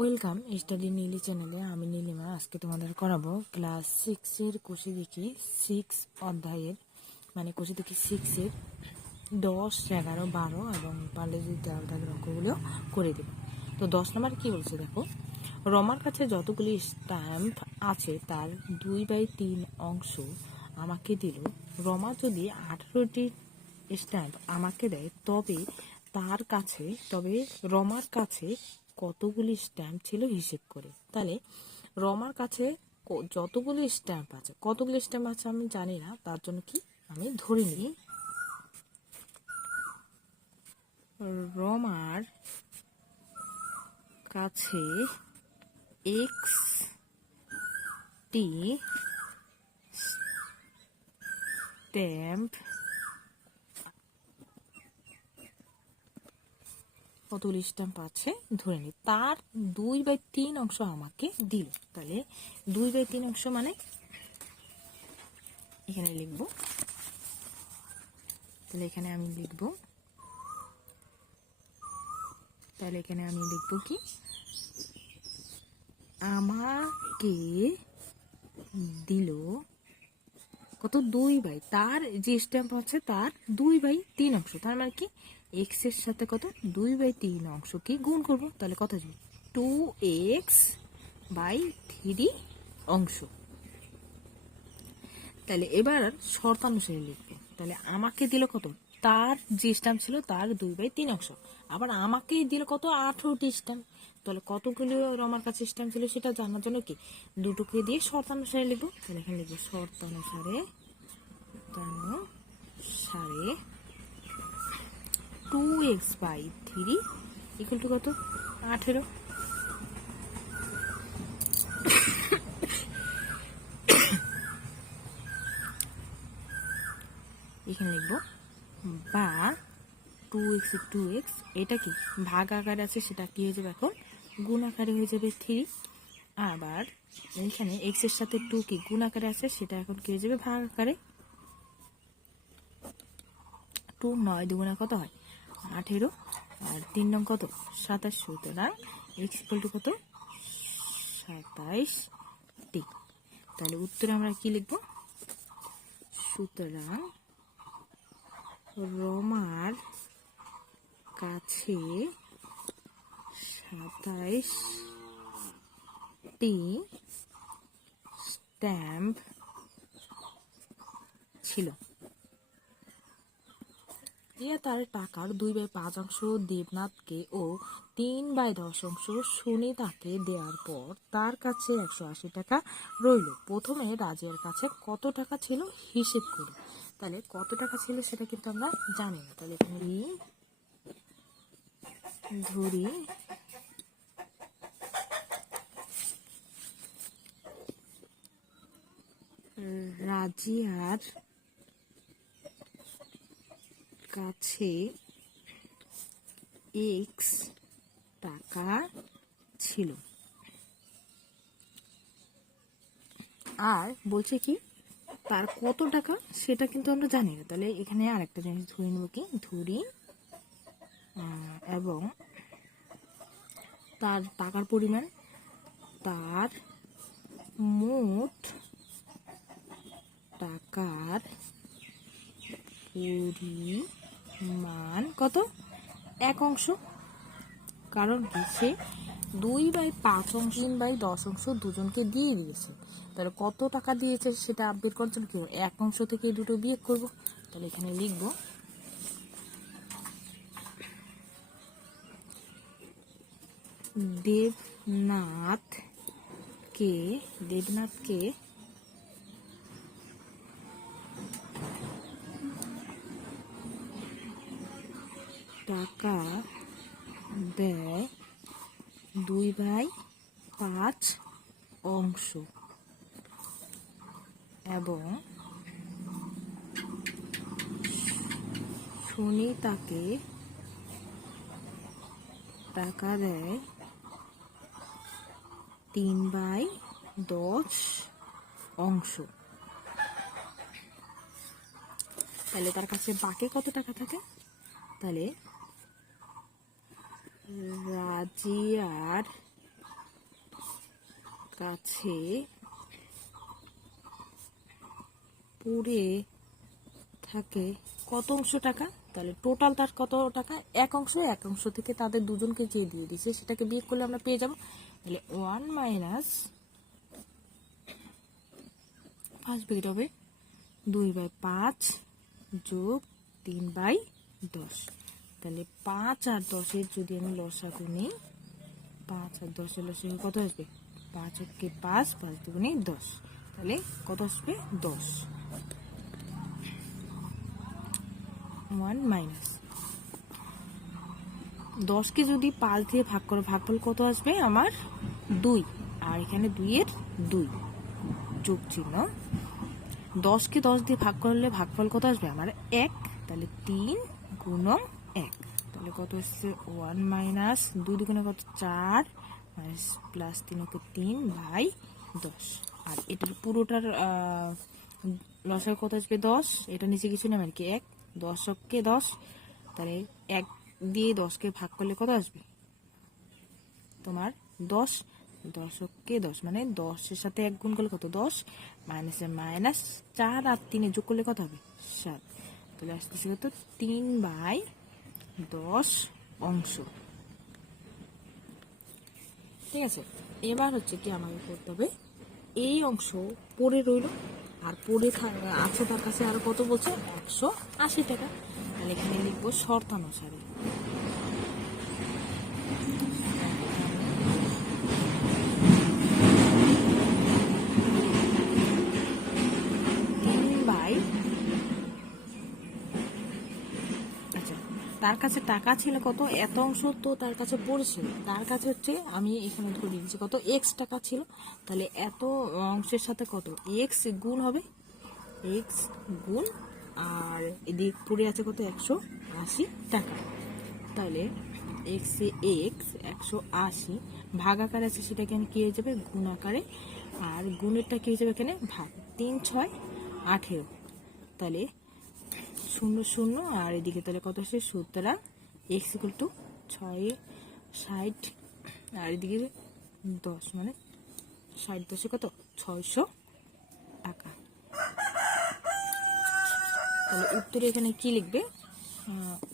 Welcome study Neeli চ্যানেলে, আমি নীলিমা, আজকে তোমাদের করাবো ক্লাস সিক্সের কোষে দেখি সিক্স অধ্যায়ের মানে কোষে দেখি সিক্সের দশ, এগারো, বারো এবং পারলে যদি দেওয়া দাগের অঙ্কগুলো করে দেবো। তো দশ নম্বর কি বলছে দেখো? রমার কাছে যতগুলি স্ট্যাম্প আছে তার দুই বাই তিন অংশ আমাকে দিল। রমা যদি আঠারোটি স্ট্যাম্প আমাকে দেয়, তবে তার কাছে, তবে রমার কাছে কতগুলি স্ট্যাম্প ছিল হিসেব করে। তাহলে রমার কাছে যতগুলি স্ট্যাম্প আছে, কতগুলি স্ট্যাম্প আছে আমি জানি না, তার জন্য কি আমি ধরে নিই। রমার কাছে এক্স টি স্ট্যাম্প কতগুলি স্ট্যাম্প আছে? ধরে নি, তার দুই বাই তিন অংশ আমাকে দিল। তাহলে দুই বাই তিন অংশ মানে এখানে লিখব। তাহলে এখানে আমি লিখব। তাহলে এখানে আমি লিখব কি? আমাকে দিল কত? দুই বাই, তার যে স্ট্যাম্প আছে, তার দুই বাই তিন অংশ। তার মানে কি? এক্সের সাথে কত? দুই বাই তিন অংশকে গুণ করব? তাহলে কত আসবে টু এক্স বাই থ্রি অংশ। তাহলে এবার শর্তানুসারে লিখব। তাহলে আমাকে দিল কত? তার যে স্ট্যাম্প ছিল, তার দুই বাই তিন অংশ। আবার আমাকেই দিল কত? আঠারোটি স্ট্যাম্প তাহলে কতগুলো আমার কাছে স্ট্যাম্প ছিল সেটা জানার জন্য কি? দুটোকে দিয়ে শর্তানুসারে লিখব। তাহলে এখানে লিখব শর্তানুসারে শর্তানুসারে two x by three equal to কত? আঠেরো। এখানে লিখব, বা টু এক্স টু এক্স এটা কি? ভাগ আকারে আছে, সেটা কি হয়ে যাবে এখন? গুণ আকারে হয়ে যাবে থ্রি আবার এখানে এক্সের সাথে টু কি গুণ আকারে আছে, সেটা এখন কি হয়ে যাবে? ভাগ আকারে। টু নয় দুগুণা কত হয়? আঠেরো, আর তিন নং কত? সাতাশ সুতরাং এক্স ইকুয়াল টু কত? সাতাইশ টি। তাহলে উত্তরে আমরা কি লিখব? সুতরাং রমার কাছে সাতাইশটি স্ট্যাম্প ছিল। ইয়া তার টাকার দুই বাই পাঁচ অংশ দেবনাথকে ও তিন বাই দশ অংশ সুনিতাকে দেওয়ার পর তার কাছে একশো আশি টাকা রইল। প্রথমে রাজের কাছে কত টাকা ছিল হিসেব করি তাহলে কত টাকা ছিল সেটা কিন্তু আমরা জানি না। তাহলে ধরি রাজিয়ার কাছে এক্স টাকা ছিল। আর বলছে কি, তার কত টাকা সেটা কিন্তু আমরা জানি না। তাহলে এখানে আরেকটা জিনিস ধরে নেব কি, ধরি এবং তার টাকার পরিমাণ, তার মোট টাকার পরিমাণ কত? এক অংশ। কারণ সে দুই বাই পাঁচ অংশ, তিন বাই দশ অংশ দুজনকে দিয়ে দিয়েছে। তাহলে কত টাকা দিয়েছে সেটা বের করার জন্য কি? এক অংশ থেকে দুটো বিয়োগ করব। তাহলে এখানে লিখব দেবনাথ কে দেবনাথকে টাকা দেয় দুই বাই পাঁচ অংশ। এবং সুনিতাকে টাকা দেয় তিন বাই দশ অংশ। তাহলে তার কাছে বাকি কত টাকা থাকে? তাহলে রাজিয়ার কাছে পড়ে থাকে কত অংশ টাকা? তাহলে টোটাল তার কত টাকা? এক অংশ এক অংশ থেকে তাদের দুজনকে যে দিয়ে দিছে, সেটাকে বিয়োগ করলে আমরা পেয়ে যাব। তাহলে ওয়ান মাইনাস পাঁচ বের হবে দুই বাই পাঁচ যোগ তিন বাই দশ। তাহলে পাঁচ আর দশের যদি আমি লসাগু নিই, পাঁচ আর দশের লসাগু কত আসবে? পাঁচ হচ্ছে পাঁচ পাঁচ দুগুণে দশ। তাহলে কত আসবে? দশ। One minus. দশকে যদি পাঁচ দিয়ে ভাগ করো, ভাগফল কত আসবে? আমার দুই। আর এখানে দুইয়ের দুই। যোগ চিহ্ন। দশকে দশ দিয়ে ভাগ করলে ভাগফল কত আসবে? আমার এক। তাহলে তিন গুণম এক তাহলে কত আসছে ওয়ান মাইনাস দুই দুগুণে কত? চার মাইনাস প্লাস তিন ওকে তিন বাই দশ। আর এটার পুরোটার লসের কত আসবে? দশ। এটা নিচে কিছু নেই আর কি এক দশককে দশ। তাহলে এক দিয়ে দশকে ভাগ করলে কত আসবে? তোমার দশ। দশককে দশ মানে দশের সাথে এক গুণ করলে কত? দশ। মাইনাসে মাইনাস চার আর তিনে যোগ করলে কত হবে? সাত। তাহলে আসতেছে কত? তিন বাই দশ অংশ। ঠিক আছে, এবার হচ্ছে কি আমাকে করতে হবে। এই অংশ পড়ে রইল, আর পড়ে আছে তার কাছে আর কত বলছে? একশো আশি টাকা। তাহলে এখানে লিখব শর্তানুসারে। তার কাছে টাকা ছিল কত? এত অংশ তো তার কাছে পড়েছিল। তার কাছে হচ্ছে, আমি এখানে ধরে দিচ্ছি কত? এক্স টাকা ছিল। তাহলে এত অংশের সাথে কত? এক্স গুণ হবে। এক্স গুণ, আর এদিক পড়ে আছে কত? একশো আশি টাকা। তাহলে এক্স এক্স একশো আশি ভাগ আকারে আছে সেটাকে আমি কি হয়ে যাবে? গুণ আকারে। আর গুণেরটা কি হয়ে যাবে এখানে? ভাগ তিন, ছয়, আঠেরো। তাহলে শূন্য শূন্য, আর এদিকে তাহলে কত আসছে? সুতরাং এক্স ইকুয়াল টু ছয় ষাট, আর এদিকে দশ মানে ষাট দশে কত? ছয়শো টাকা। তাহলে উত্তরে এখানে কি লিখবে?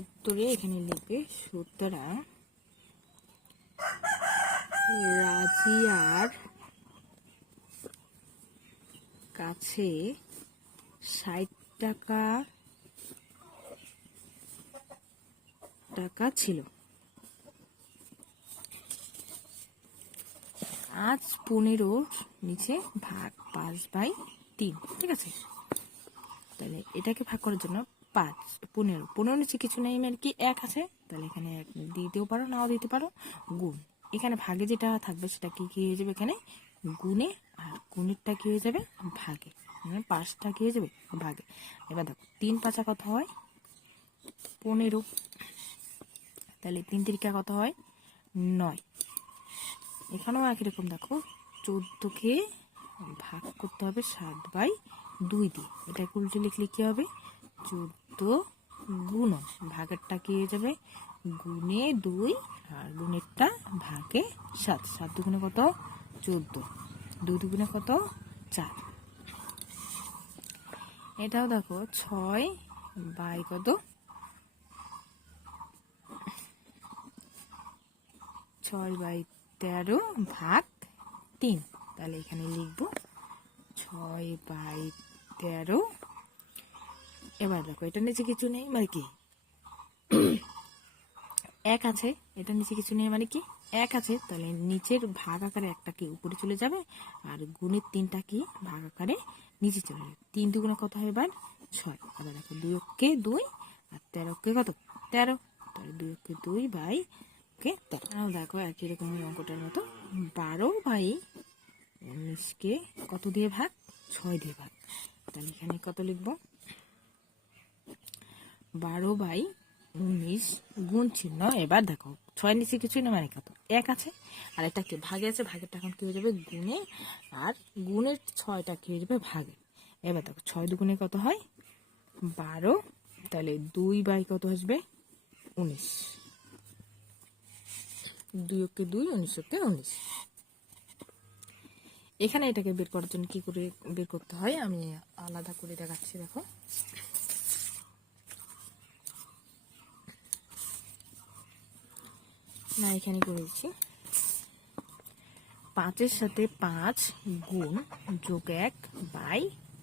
উত্তরে এখানে লিখবে, সুতরাং রাজিয়ার কাছে ষাট টাকা টাকা ছিল। আজ পনেরোর নিচে ভাগ পাঁচ বাই তিন, ঠিক আছে? তাহলে এটাকে ভাগ করার জন্য পাঁচ, পনেরো। পনেরো নিচে কিছু নেই আর কি এক আছে? তাহলে এখানে এক দিতেও পারো, নাও দিতে পারো। গুণ। এখানে ভাগে যেটা থাকবে সেটা কি কি হয়ে যাবে এখানে? গুণে আর গুণেরটা কি হয়ে যাবে? ভাগে। মানে পাঁচটা কি হয়ে যাবে? ভাগে। এবার দেখো, তিন পাঁচা কত হয়? পনেরো। তাহলে তিন তিরিকা কত হয়? নয়। এখানেও একই রকম, দেখো। চোদ্দোকে ভাগ করতে হবে সাত বাই দুই দিয়ে। এটা উল্টে লিখলে কি হবে? চোদ্দ গুণ ভাগেরটা কি হয়ে যাবে? গুণে দুই আর গুণেরটা ভাগে সাত। সাত দুগুণে কত? চোদ্দ। দুই দুগুণে কত? চার। এটাও দেখো, ছয় বাই কত? ছয় বাই তেরো ভাগ তিন। তাহলে এখানে লিখব ছয় বাই তেরো। এবার দেখো এটা নিচে কিছু নেই মানে কি? এক আছে এটা নিচে কিছু নেই মানে কি? এক আছে, তাহলে নিচের ভাগ আকারে একটা কি উপরে চলে যাবে আর গুণের তিনটা কি ভাগ আকারে নিচে চলে যাবে। তিন দুগুণে কত হয় এবার? ছয়। আবার দেখো, দুই অক্ষে দুই আর তেরো অক্ষে কত? তেরো। তাহলে দুই অক্ষে দুই বাই ওকে তেরো দেখো একই রকম অঙ্কটার মতো। বারো বাই উনিশকে কত দিয়ে ভাগ? ছয় দিয়ে ভাগ। তাহলে এখানে কত লিখব? বারো বাই উনিশ গুণ চিহ্ন, এবার দেখো, ছয় নিচে কিছুই না মানে কত? এক আছে, আর একটা কি, ভাগে আছে, ভাগেরটা এখন কি হয়ে যাবে? গুণে, আর গুণের ছয়টা কি হয়ে যাবে? ভাগে। এবার দেখো, ছয় দুগুণে কত হয়? বারো, তাহলে দুই বাই কত আসবে? উনিশ। দুই ওকে দুই, উনিশ ওকে উনিশ। এখানে এটাকে বের করার জন্য কি করে বের করতে হয়, আমি আলাদা করে দেখাচ্ছি, দেখো। না, এখানে করে দিচ্ছি। পাঁচের সাথে পাঁচ গুণ যোগ এক বাই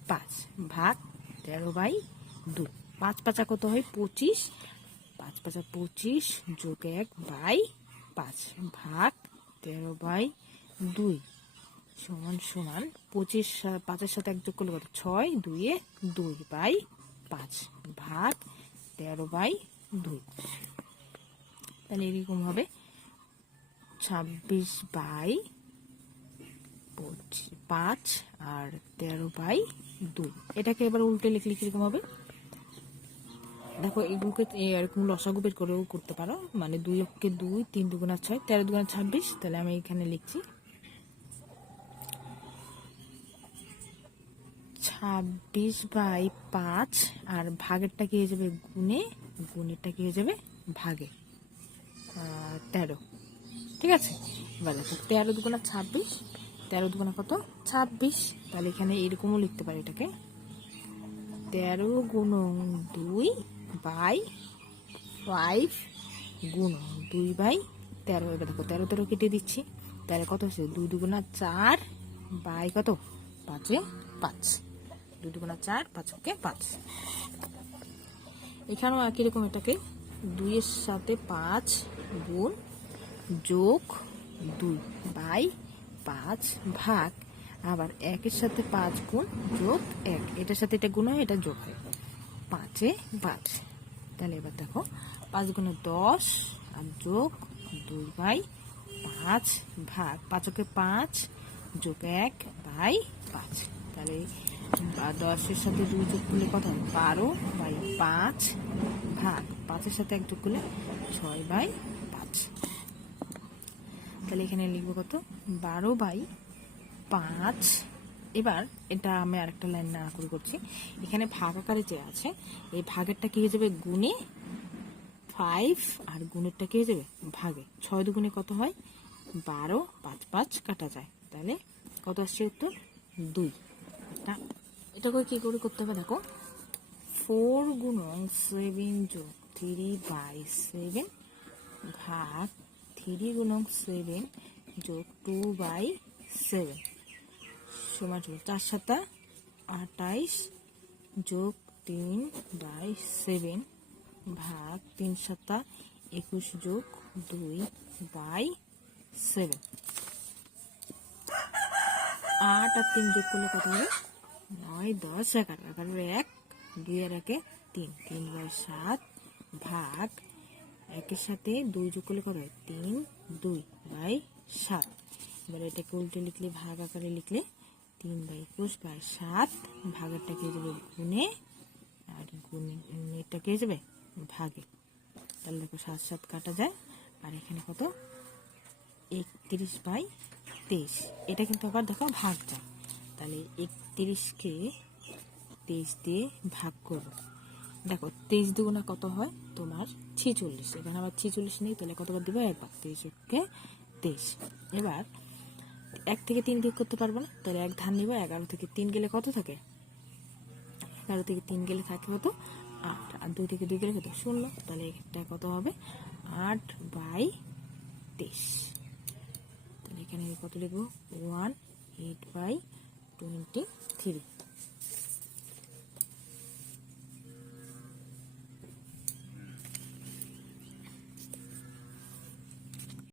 পাঁচ, ভাগ তেরো বাই দুই। পাঁচ পাঁচা কত হয়? পঁচিশ। পাঁচ পাঁচা পঁচিশ যোগ এক বাই পাঁচ ভাগ তেরো বাই দুই সমান সমান পঁচিশ পাঁচের সাথে এক যোগ করলে কত? ছয় দুইয়ে দুই বাই পাঁচ ভাগ তেরো বাই দুই। তাহলে এরকম হবে ছাব্বিশ বাই পঁচিশ, পাঁচ আর তেরো বাই দুই। এটাকে এবার উল্টে লিখলে কীরকম হবে? দেখো এগুলোকে এরকম লসাগু বের করেও করতে পারো। মানে দুই অক্ষে দুই, তিন দুগুণা ছয়, তেরো দুগুণা ছাব্বিশ, তাহলে আমি এখানে লিখছি। ছাব্বিশ বাই পাঁচ, আর ভাগেরটা কি হয়ে যাবে? গুণে, গুণেরটা কি হয়ে যাবে? ভাগে। তেরো। ঠিক আছে? এবার দেখো, তেরো দুগুণা ছাব্বিশ, তেরো দুগুণা কত? ছাব্বিশ। তাহলে এখানে এরকমও লিখতে পারি এটাকে। তেরো গুণন দুই বাই ফাইভ গুণ দুই বাই তেরো। এবার দেখো, তেরো তেরো কেটে দিচ্ছি। তেরো কত হচ্ছে? দুই দুগুণা চার বাই কত? পাঁচে পাঁচ। দুই দুগুণা চার পাঁচকে পাঁচ। এখানেও একই রকম এটাকে দুইয়ের সাথে পাঁচ গুণ যোগ দুই বাই পাঁচ ভাগ। আবার একের সাথে পাঁচ গুণ যোগ এক। এটার সাথে এটা গুণ হয়, এটা যোগ হয়। পাঁচে, পাঁচ। তাহলে এবার দেখো, পাঁচ গুণে দশ আর যোগ দুই বাই পাঁচ ভাগ। পাঁচকে পাঁচ, যোগ এক বাই পাঁচ। তাহলে দশের সাথে দুই যোগ করলে কত হয় বারো বাই পাঁচ ভাগ। পাঁচের সাথে এক যোগ করলে ছয় বাই পাঁচ। তাহলে এখানে লিখব কত? বারো বাই পাঁচ এবার এটা আমি আরেকটা লাইন না করে করছি। এখানে ভাগ আকারে যে আছে, এই ভাগেরটা কি হয়ে যাবে? গুণে ফাইভ আর গুণেরটা কি হয়ে যাবে? ভাগে। ছয় দুগুণে কত হয়? বারো, পাঁচ পাঁচ কাটা যায়। তাহলে কত আসছে উত্তর? দুই। এটা এটাকে কি করে করতে হবে দেখো? ফোর গুণন সেভেন যোগ থ্রি বাই সেভেন ভাগ থ্রি গুণন সেভেন যোগ টু বাই সেভেন সমান সমান চার সাতা, আটাইশ যোগ তিন বাই সেভেন ভাগ তিন সাতা, একুশ যোগ দুই বাই সেভেন। আট আর তিন যোগ করলে কত হবে? নয়, দশ, এগারো। এগারো এক, দুই আর একে তিন। তিন বাই সাত ভাগ একের সাথে দুই যোগ করলে কত হয়? তিন, দুই বাই সাত। এবার এটাকে উল্টে লিখলে, ভাগ আকারে লিখলে তিন বাই একুশ বাই সাত, ভাগেরটা কে যাবে গুণে, আর গুণ এটা কে যাবে ভাগে। তাহলে দেখো সাত সাত কাটা যায়, আর এখানে কত? একত্রিশ বাই তেইশ। এটা কিন্তু আবার দেখো ভাগ যায়। তাহলে একত্রিশকে তেইশ দিয়ে ভাগ করব। দেখো তেইশ দুগুণা কত হয়? তোমার ছিচল্লিশ। এখানে আবার ছিচল্লিশ নেই, তাহলে কতবার দেবো? একবার। তেইশকে তেইশ। এবার এক থেকে তিন বিয়োগ করতে পারব না? তাহলে এক ধান নিব, এগারো থেকে তিন গেলে কত থাকে? এগারো থেকে তিন গেলে থাকে কত? আট। আর দুই থেকে দুই গেলে কত? শূন্য। তাহলে এটা কত হবে? আট বাই তেইশ। তাহলে এখানে কত লিখব? One, eight by twenty three.